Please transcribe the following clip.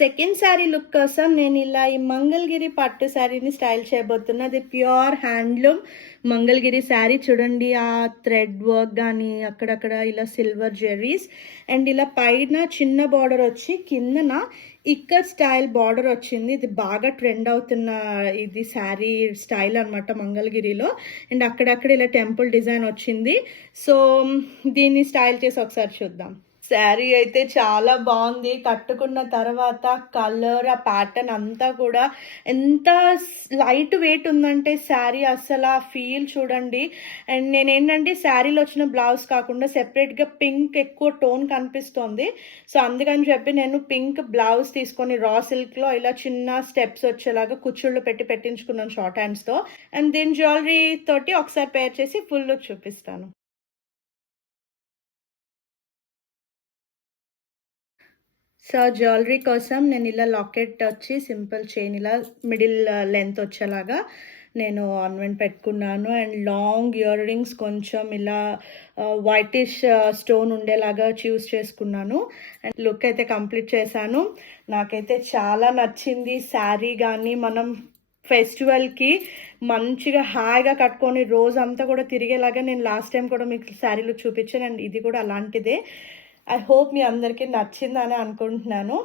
Second sari look కోసం నేను ఇలా ఈ మంగళగిరి పట్టు శారీని స్టైల్ చేయబోతున్నా. అది ప్యూర్ హ్యాండ్లూమ్ మంగళగిరి శారీ. చూడండి ఆ థ్రెడ్ వర్క్ కానీ అక్కడక్కడ ఇలా సిల్వర్ జెర్రీస్ అండ్ ఇలా పైన చిన్న బార్డర్ వచ్చి కిందన ఇక్కత్ స్టైల్ బార్డర్ వచ్చింది. ఇది బాగా ట్రెండ్ అవుతున్న ఇది శారీ స్టైల్ అనమాట మంగళగిరిలో. అండ్ అక్కడక్కడ ఇలా టెంపుల్ డిజైన్ వచ్చింది. సో దీన్ని స్టైల్ చేసి ఒకసారి చూద్దాం. శారీ అయితే చాలా బాగుంది. కట్టుకున్న తర్వాత కలర్, ఆ ప్యాటర్న్ అంతా కూడా ఎంత లైట్ వెయిట్ ఉందంటే శారీ అస్సలు ఆ ఫీల్ చూడండి. అండ్ నేనేంటంటే శారీలో వచ్చిన బ్లౌజ్ కాకుండా సెపరేట్గా పింక్ ఎక్కువ టోన్ కనిపిస్తోంది. సో అందుకని చెప్పి నేను పింక్ బ్లౌజ్ తీసుకొని రా సిల్క్లో ఇలా చిన్న స్టెప్స్ వచ్చేలాగా కుచ్చుళ్ళు పెట్టించుకున్నాను షార్ట్ హ్యాండ్స్తో. అండ్ దీని జ్యువెలరీ తోటి ఒకసారి పేర్ చేసి ఫుల్ లుక్ చూపిస్తాను. సో జ్యువెలరీ కోసం నేను ఇలా లాకెట్ వచ్చి సింపుల్ చైన్ ఇలా మిడిల్ లెంత్ వచ్చేలాగా నేను ఆర్నమెంట్ పెట్టుకున్నాను. అండ్ లాంగ్ ఇయర్ రింగ్స్ కొంచెం ఇలా వైటిష్ స్టోన్ ఉండేలాగా చూస్ చేసుకున్నాను. అండ్ లుక్ అయితే కంప్లీట్ చేశాను. నాకైతే చాలా నచ్చింది శారీ. కానీ మనం ఫెస్టివల్కి మంచిగా హాయిగా కట్టుకొని రోజంతా కూడా తిరిగేలాగా నేను లాస్ట్ టైం కూడా మీకు శారీ లుక్ చూపించాను. అండ్ ఇది కూడా అలాంటిదే. ఐ హోప్ మీ అందరికీ నచ్చిందని అనుకుంటున్నాను.